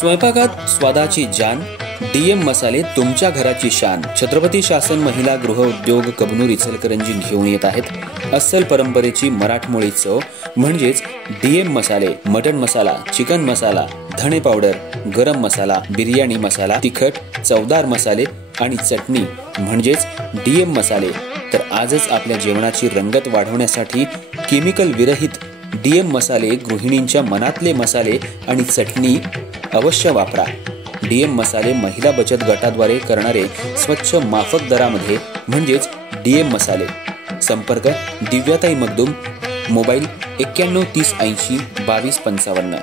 स्वयंपाकात स्वादाची जान, डीएम मसाले तुमच्या घराची शान. छत्रपती शासन महिला गृह उद्योग कबनूर इचलकरंजी घेऊन येत आहेत अस्सल परंपरेची मराठमोळी चव म्हणजेच डीएम मसाले. मटन मसाला, चिकन मसाला, धणे पावडर, गरम मसाला, बिर्याणी मसाला, तिखट चवदार मसाले आणि चटणी म्हणजेच डीएम मसाले. तर आजच आपल्या जेवणाची रंगत वाढवण्यासाठी केमिकल विरहित डीएम मसाले, गृहिणींच्या मनातले मसाले आणि चटणी अवश्य वापरा. डीएम मसाले महिला बचत गटाद्वारे करणारे स्वच्छ माफक दरामध्ये म्हणजेच डीएम मसाले. संपर्क दिव्याताई मगदूम, मोबाईल 91 30 80 22 55.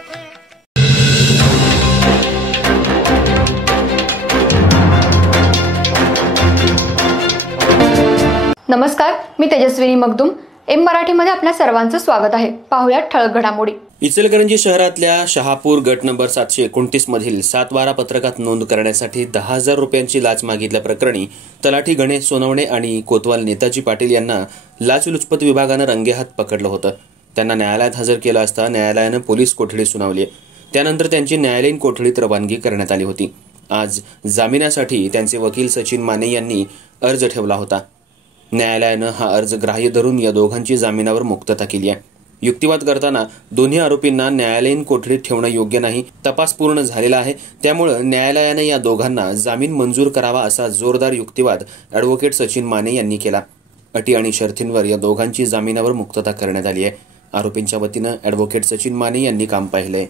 नमस्कार, मी तेजस्विनी मगदूम. एम मराठीमध्ये आपल्या सर्वांचं स्वागत आहे. पाहूया ठळक घडामोडी. इचलकरंजी शहरातल्या शहापूर गट नंबर 729 मधील 7 वारा पत्रकात नोंद करण्यासाठी 10,000 रुपयांची लाच मागितल्या प्रकरणी तलाठी गणेश सोनवणे आणि कोतवाल नेताजी पाटील यांना लाचलुचपत विभागानं रंगेहात पकडलं होतं. त्यांना न्यायालयात हजर केलं असता न्यायालयानं पोलीस कोठडी सुनावली. त्यानंतर त्यांची न्यायालयीन कोठडीत रवानगी करण्यात आली होती. आज जामिनासाठी त्यांचे वकील सचिन माने यांनी अर्ज ठेवला होता. न्यायालयानं हा अर्ज ग्राह्य धरून या दोघांची जामिनावर मुक्तता केली आहे. युक्तिवाद करताना दोन्ही आरोपींना न्यायालयीन कोठडीत ठेवणं योग्य नाही, तपास पूर्ण झालेला आहे, त्यामुळे न्यायालयानं या दोघांना जामीन मंजूर करावा असा जोरदार युक्तिवाद ॲडव्होकेट सचिन माने यांनी केला. अटी आणि शर्तींवर या दोघांची जामिनावर मुक्तता करण्यात आली आहे. आरोपींच्या वतीनं ॲडव्होकेट सचिन माने यांनी काम पाहिलंय.